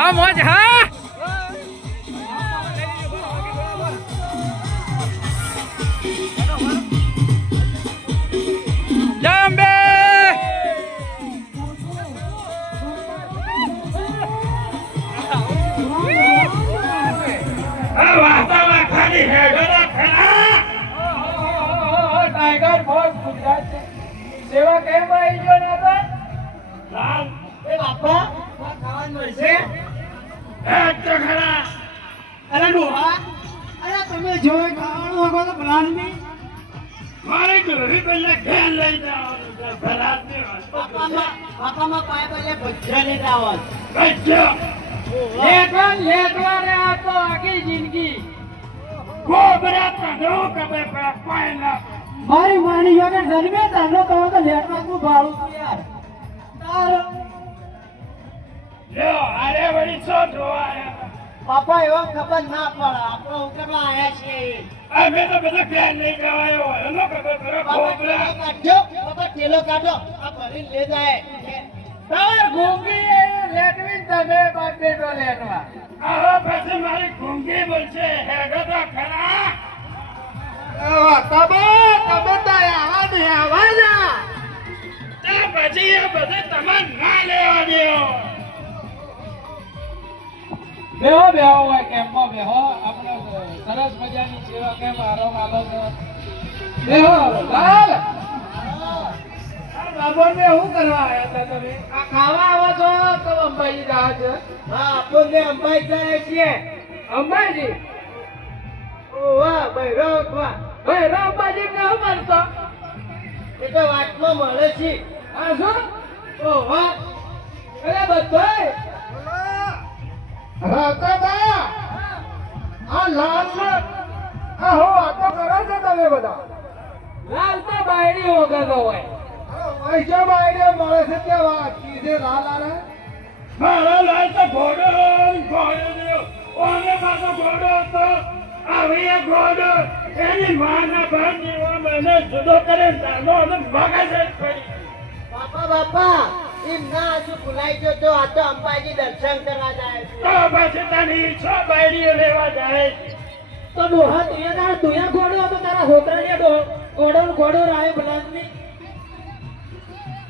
હા મોજ હા જય અંબે વાસ્તવમાં ખાલી હેડોના ખરા ટાઈગર ફોર્સ ગુજરાત સેવા કેમ આવી ગયો ને તો લાલ એ બાપા ખાવાનું મળશે હેડ તો ખરા અરે ડોહા અરે તમે જો ખાવાનું આગો તો પ્લાન ની મારે ઘરે પહેલા ઘેર લઈ જવાનું છે ઘરાતની બાપામાં પાય પહેલે ભજ્જા લઈ જવાનું ગજ્જા લેટવા રે આ તો આખી જિંદગી ગોબરા તનો કબે પાય ના મારી માની યોગે જન્મે તાનો કહો તો લેટવા નું ભાડું તું યાર તાર લ્યો અરે વળી છો જોવા આયા પાપા એવો ખબર ના પડે આપણે ઉકરવા આયા છીએ અમે તો બધા ઘેર લઈ જવાયો એનો ખબર કરો ગોબરા કાઢો બાપા ટેલો કાઢો આ ભરી લે જાય તાર ગોંગી લેટવી તમે બાપ બેટો લેટવા આવો પછી મારી ઘૂંઘી બોલશે હેડો તો ખરા તમે તો આવા દે આવા જા તે પછી એ બધે તમાર ના લેવા દેવો બેહો બેહો હોય કેમ્પમાં બેહો આપણે સરસ મજાની સેવા કેમ આરામ આલો છે બેહો લાલ બાબોને શું કરવા આવ્યા હતા તમે આ ખાવા આવો છો તો અંબાજી જા છે હા આપણે અંબાજી જાય છીએ અંબાજી ઓ વાહ ભૈરવ અંબાજી ને શું મળતો એ તો વાતમાં મળે છે હા શું ઓ વાહ અરે બધાય રાતાબા આ લાલ આ હો વાતો કરો છો તમે બધા લાલ તો બાયડી વગર હોય પૈસા બાયડી મળે છે કે વાત કીધે લાલ આરે મારો લાલ તો ઘોડો રહ્યો ઓને પાછો ઘોડો હતો આવી એ ઘોડો એની માના ભાન જેવો મને જુદો કરે તાનો અને ભાગે છે ફરી બાપા એમ ના હજુ ભૂલાઈ ગયો તો આ તો અંબાજી દર્શન કરવા જાય છે તો પછી તારી ઈચ્છા બાયડીઓ લેવા જાય તો ડોહા તુયા ઘોડો હતો તારા છોકરાને ઘોડો રાય બલાદની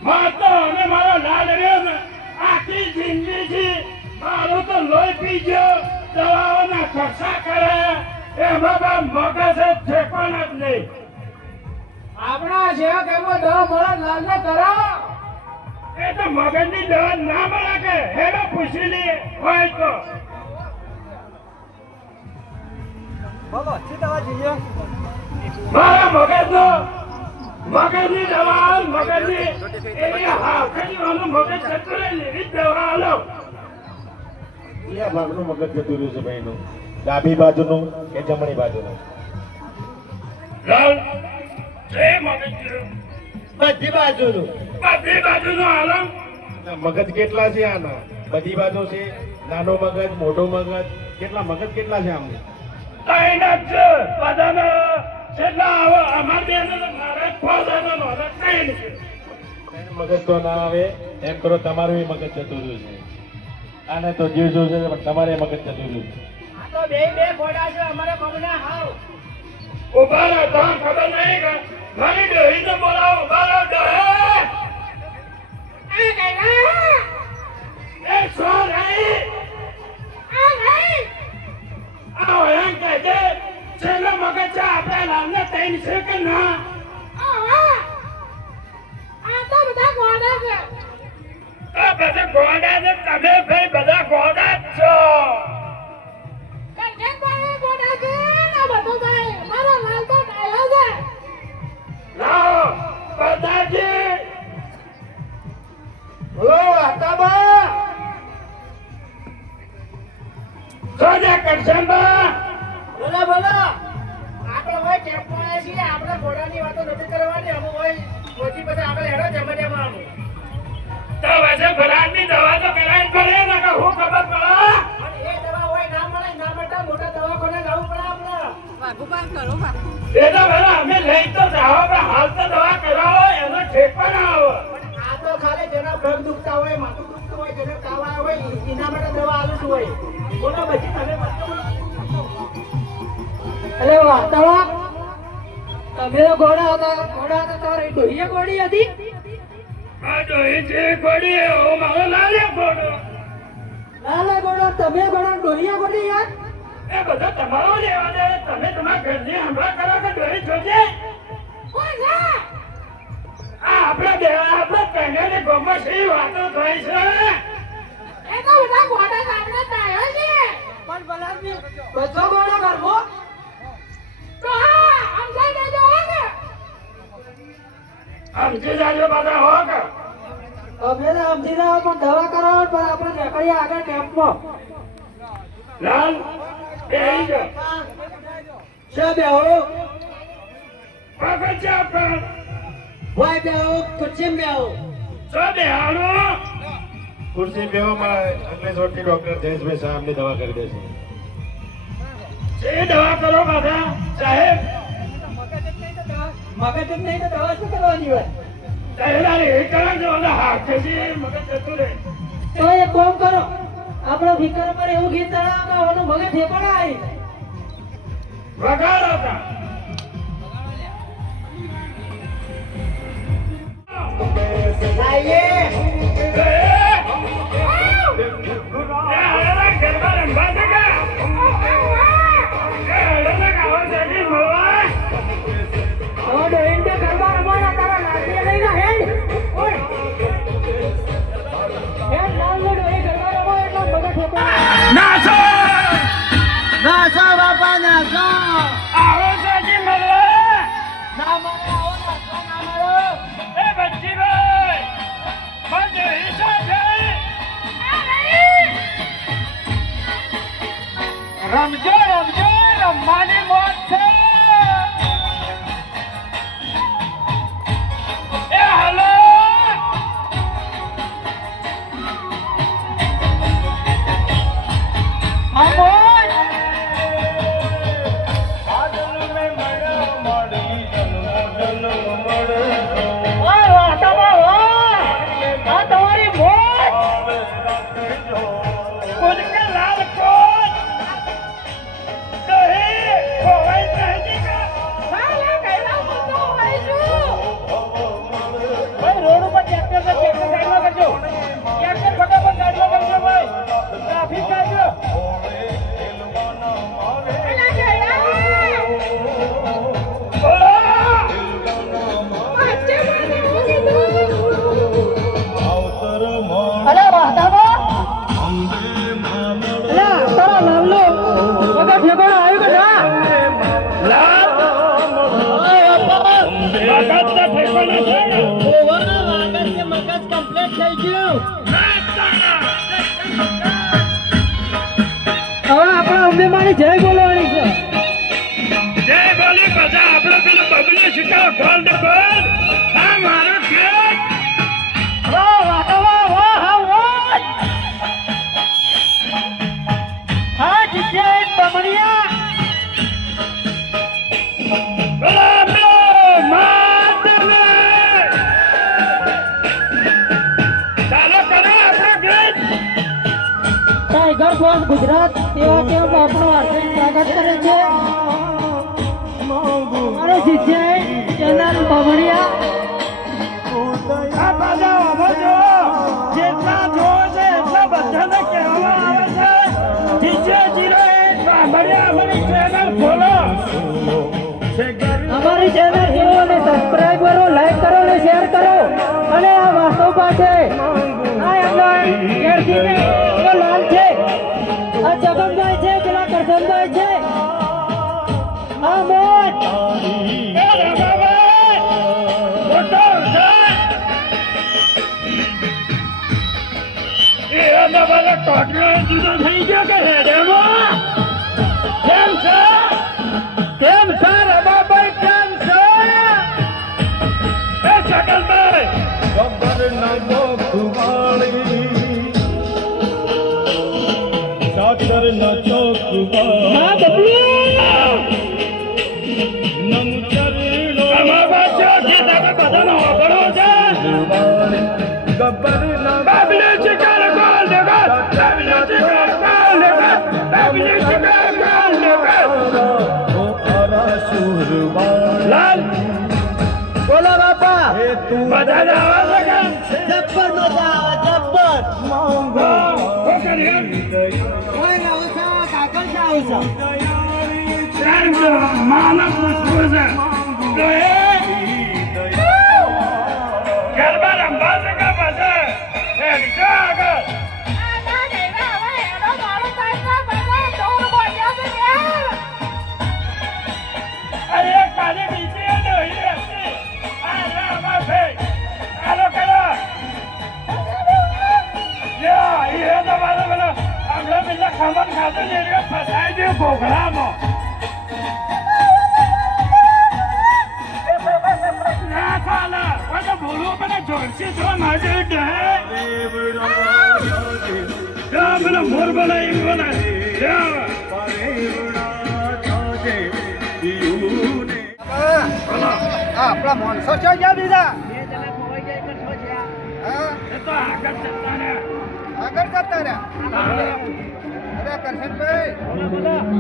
માતો અને મારો લાલ રહ્યો ને આખી જિંદગી મારો તો લોહી પી ગયો દવાઓના ખર્ચા કરે એમાં બા મગજ ઠેકાણા જ નહીં આપણા સેવા કેવો દવા મળે લાલને કરાવો એ તો મગજની દવા ના મળે કે હેડો પૂછી લઈએ હોય તો બોલો अच्छी दवा चाहिए મારા મગજની દવા મગજની એની હાથની વાળું મગજ જતું રહે એવી દવા આલો કયા ભાગનું મગજ જતું રહ્યું છે ભાઈનું ડાબી બાજુનું કે જમણી બાજુનું લાલ જે મગજ ગયું બધી બાજુનું બધી બાજુનો આલમ મગજ કેટલા છે આના બધી બાજુ છે નાનો મગજ મોટો મગજ કેટલા મગજ કેટલા છે આમ ત્રણ જ છે બધાનો જેટલા આવે અમાર બેનો તો મારે ખોદાનો મારે ત્રણ છે મગજ તો ના આવે એમ કરો તમારું મગજ જતું રહ્યું છે આને તો જીવ જોશે પણ તમારે મગજ જતું રહ્યું છે આ તો બે ઘોડા છે અમારા કોમના હાવ ઉભા રહો તો ખબર નહીં કે મારી ડોહી તો બોલાવો ઉભા રહો ડોહી એ છો નહીં આવો એમ કહે છે છેલ્લો મગજ છે આપણે લાલને ત્રણ છે કે ના તો પછી ગોડા છે તમે ભાઈ બધા ગોડા જ છો લાવો બધાજી બોલો વાતાબા સોજા કરશનબા બોલો આપણે હોય ટેમ્પો આવ્યા છીએ આપણે ઘોડાની વાતો નથી કરવાની અમે હોય પછી આગળ હેડો જમવામાં તો વૈસે ભરાડની દવા તો કરાવી પડે ને કે હું ખબર પડે એ દવા હોય ના મળે ના બેટા મોટા દવાખાને જવું પડે આપણે એ તો ભલા અમે લઈ તો જાઓ પણ હાલ તો દવા કરાવો એનો ઠેકો ના આવે આ તો ખાલી જેના પગ દુખતા હોય માથું દુખતું હોય જેને તાવ આવ્યો હોય એના માટે દવા આલું પાછું હોય. બોલો પછી તમે અરે વાર્તાવા તમે તો ઘોડા હતા તમારી ડોહીએ ઘોડી હતી. આ ડોહી છે ઘોડી, ઓ મારો લાલે ઘોડો. લાલા ઘોડા તમે ઘોડા ડોહીએ ઘોડી યાર. એ બધા તમારો લેવા દે. તમે તમારા ઘરની હંભા કરો કે ડોહી જોજે. આ આપણા કન્યાને ગોમાં શી વાતો થઈ છે? એ તો બધા ઘોડા સામે તાયો છે. પણ બલાદમી બધો ઘોડો કરવો તો હા સમજાઈ દેજો હો. સમજી જાજો બધા હો કે અમે તો સમજી જાવ પણ દવા કરાવો પણ આપણે નીકળીએ આગળ કેમ્પમાં. લાલ બેહી જા. છે બેહો પકડ જા પર. ભાઈ બેહો ખુરશી બેહો. સો બેહાડો. ખુરશી બેવામાં અંગ્લેશ્વરથી ડોક્ટર જયેશભાઈ સાહેબની દવા કરી દેશે. એ દવા કરો બધા સાહેબ. મગજ જ નહીં તો દવા શું કરવાની હોય? પહેલા એ કરા જો હાથેથી મગજ જતું રહે. તો એક કામ કરો આપણો ફિકર પર એવું ગીત ચડાવો કે ઓનું મગજ ઠેકાણા આવી જાય. વગાડો તા. આઈએ તો ડોઈન્ટે ગરબા રમવાના તારા નાચીએ લઈને હેડ. ઓય હેડ લાલ ડોઈ ગરબા રમો એટલે મગજ ઠેકાણા. નાચો નાચો બાપા નાચો. આવો સાજી મળવા. ના મારે આવો નાચો ના મારો. એ બચ્ચીભાઈ મને હિસ્સા છે. રમજો રમવાની મોજ છે. એ હલો અમોલ ઓય વાટામાં વાહ આ તમારી મોજ. ઉનકે લાલ કોટ દહી ખોવાઈ નહીં કા. સાલા કઈલા મોટો હોઈશું. ભાઈ રોડ ઉપર ટ્રેક્ટર સાઈડમાં કરજો. ટ્રેક્ટર ફટાફટ સાઈડમાં કરજો ભાઈ. ટ્રાફિક કાઢજો. એલા જયલા. અરે વાહતાબા અલા તારા નામનો મગજ ઠેકાણો આવ્યો કે ના? લાલ ઓય બાપા મગજ તો ઠેકાણે છે. ઓવરના વાગર કે મગજ કમ્પ્લીટ થઈ ગયું. હવે આપણે અંબેમાની જય બોલવાની છે. જય બોલી બધા આપણે પેલું બબલી શીખાવ ગોલ્ડ ગોલ્ડ. હા મારો ખેત. વાહ વાહ વાહ હા વાહ. હા જીજે બમણિયા. બોલો માતને. ચાલો કરો આપણો ગીત. ટાઈગર ફોર્સ ગુજરાત સેવા કેમ્પ આપણું હાર્દિક સ્વાગત કરે છે. અમારો જીજે ચેનલ બમણિયા. આ બધા અમજો જેટલા જોવો છે એટલા બધાને કહેવામાં આવે છે DJ 08 બાબરિયા અમારી ચેનલ ખોલો. અમારી ચેનલ જુઓ અને સબસ્ક્રાઇબ કરો, લાઈક કરો અને શેર કરો. અને આ વાસ્તવ પાસે આ એમનો એડસીને એનો લાલ છે. આ જગનભાઈ છે, પેલા કરશનભાઈ છે. આ મોજ એ રમાભાઈ મોટો છે. એ એના બધા ટોટલો જુદો થઈ ગયો કે હેડેમાં. કેમ છે રમાભાઈ કેમ છે? એ શકલભાઈ ખબર ન ચોખવાળી સાકર ન ચોખવાળી હા બબલુ નમચરણો રમાભાઈ છે જે તમે બધાનો વાપરો છે. ખબર ન Babli chicken gold gold. Babli chicken gold. મજા જ આવે છે કે જબ્બર મજા આવે જબ્બર શું કરીએ કોઈ ના ઓછા કાકર જાવ છો માનસ પૂછવું છે તો ગરબા રમવા છે કે પછી આગળ અરે કાલે બીજી ડોહી હતી આ રામા ભાઈ આલો કરો યા એ તો મારો મને આપણે પેલા ખબર ખાતો ને એ ફસાઈ ગયો ઘોઘરામાં ના ચાલે ઓય તો બોલવું પડે જોરથી તો માજે ડે યા મને મોર બનાવી બનાવી યા આપણા માણસો છો જ્યાં બીજા એ તો આગળ જતા ને આગળ જતા રહ્યા અરે કરશનભાઈ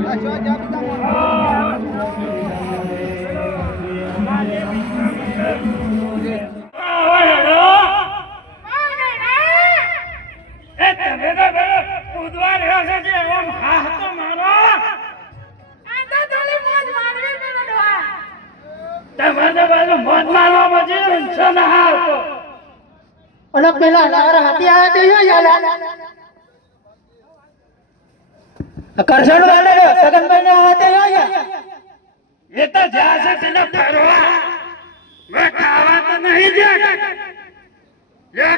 આ છો જ્યાં બીજા અને પેલા નાર હાથી આયા તે યાર કરશન વાલે સગનભાઈ ને આયા તે યાર એ તો જ્યાં છે તેને ફરવા મેં ખાવા તો નહીં જાય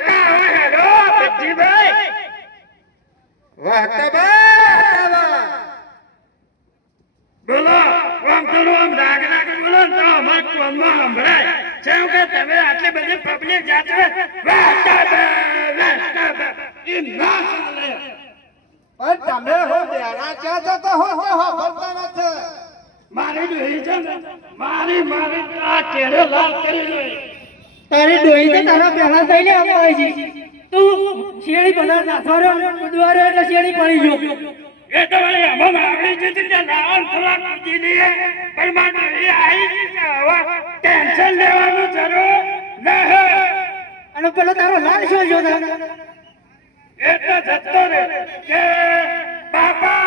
કા હોય હેલો બચ્ચીભાઈ વાહ તબા બોલો આમ થોડું આમ રાગ રાગ બોલો ને તો અમારે કોમમાં સંભળાય છે કે તમે આટલી બધી પબ્લિક જાતે એ ના ચાલે પણ તમે હો બેરા ક્યાં જતા હો ભરતા નથી મારી ડોહી છે ને મારી આ કેળે લાલ કરી જોઈ તારી ડોહી તો તારા પહેલા થઈને આવવા છે તું શેરી બના નાથોરે બુધવારે એટલે શેરી પડી ગયો એ તો વળી અમમ આવડી જતી ત્યાં લાવણ થોડા કૂદી લઈએ પણ મારી ડોહી આવી ગઈ છે હવે ટેન્શન લેવાનું જરૂર નહીં અને પેલો તારો લાલ શું જોતા એટલે જતો રે કે બાપા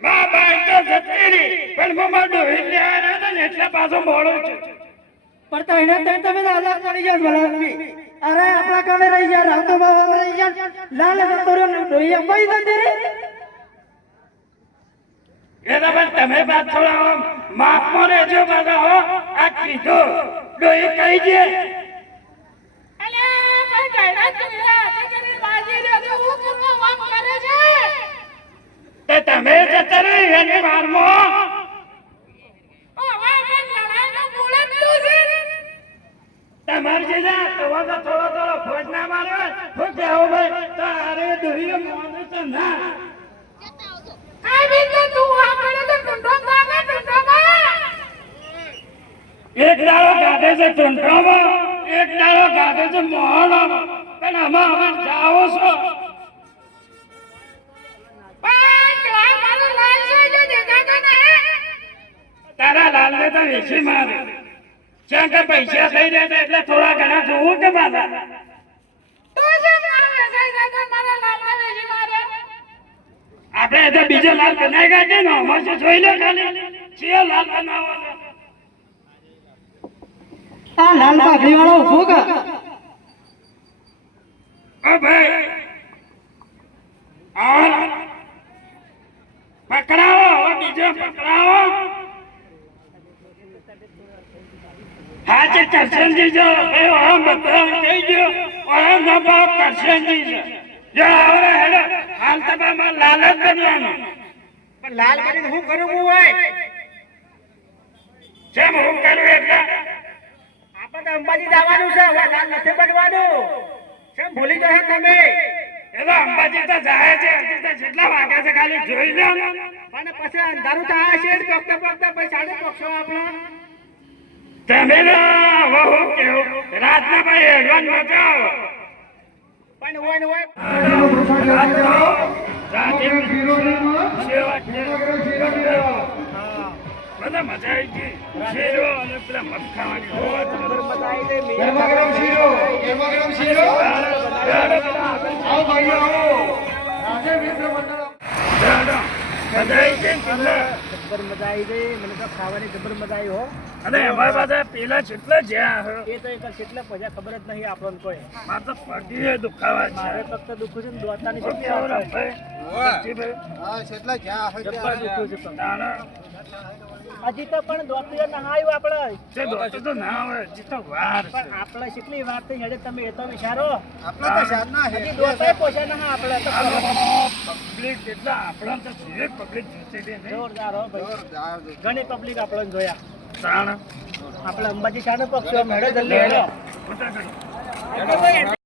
મા બાઈ તો જતી રહી પણ મમ્મા ડોહી ત્યાં રહ્યો ને એટલે પાછો મોડો છે પણ તો એને તઈ તમે આલા કરી જાવ ભલા અરે આપણા કામે રહી જા રાતો બાબા રહી જા લાલ તોરો ડોહી અપાઈ દે રે એ તો પણ તમે બાદ થોડા માફમાં રહેજો બધા હો આ કીધું ડોહી કહી દે તે તમે જતા રહી એની વારમાં તમારે જે જા તો થોડો ફોજ ના મારો હું કહેવું ભાઈ તારે ડોહી મોને તો ના એક દાડો ગાધે છે ચૂંટવામાં એક દાડો ગાધે છે મોહણામાં પણ આમાં જાઓ છો તારા લાલ ને તો વેચી મારે જ્યાં કે પૈસા થઈ રહ્યા હતા એટલે થોડા ઘણા જોવું કે પાછા આપણે તો બીજો લાલ બનાવી કાઢીએ ને અમારે જોઈ લે ખાલી છે લાલ બનાવવાનો આ લાલ પાઘડી વાળો ઉભો કા ઓ ભાઈ और પકડાવો હવે બીજો પકડાવો હા જે કરશનજી જો એ આમ બધા કહી ગયો આમ ના બાપ કરશનજી છે જો આવરે હેડો હાલ તમામાં લાલ જ બનવાનો પણ લાલ કરીને હું કરું હું હોય જેમ હું કરું એટલે આપણે તો અંબાજી જવાનું છે હવે લાલ નથી બનવાનું કેમ ભૂલી ગયા તમે એલો અંબાજી તો જાય છે હજી તો જેટલા વાગ્યા છે ખાલી જોઈ લે અને પછી અંધારું તો આ છે પગતા પગતા પછી સાડે પક્ષો આપણો તમે હવે હું કેવું રાતના ભાઈ એડવાન્સ બચાવો પણ હોય હોય મને મજા આવી ગઈ શીરો અને પેલા મગ ખાવાની હોવા મજા આવી ગઈ ગરમા ગરમ શીરો આવો ભાઈઓ આવો રાજે મિત્ર મંડળ મજા આવી ગઈ જબર મજા આવી ગઈ મને તો ખાવાની જબર મજા આવી હો અને અમારા પાસે પેલા કેટલા જ્યાં એ તો એક કેટલા પૈસા ખબર જ નહીં આપણને કોઈ મારે તો પગીએ દુખાવા છે મારે ફક્ત દુખું છે ને દોસ્તાની ઓકે, શક્તિ ઓલા આવે ભાઈ. છે. જબ્બર દુખું છે પણ. તાણા હજી તો પણ દોસ્તીઓ ના આવ્યું આપણે જે દોસ્તો તો ના હોય હજી તો વાર છે પણ આપણે કેટલી વાત થઈ હેડે તમે એ તો વિચારો હજી દોસ્તાએ પોષા ના આપણે તો પબ્લિક કેટલા આપણા તો જે પબ્લિક જોતી હતી ને જોરદાર હો ભાઈ ઘણી પબ્લિક આપણને જોયા તાણા આપણે અંબાજી શાનો પક્ષ મેળો જલ્દી હેડો મોટા કરી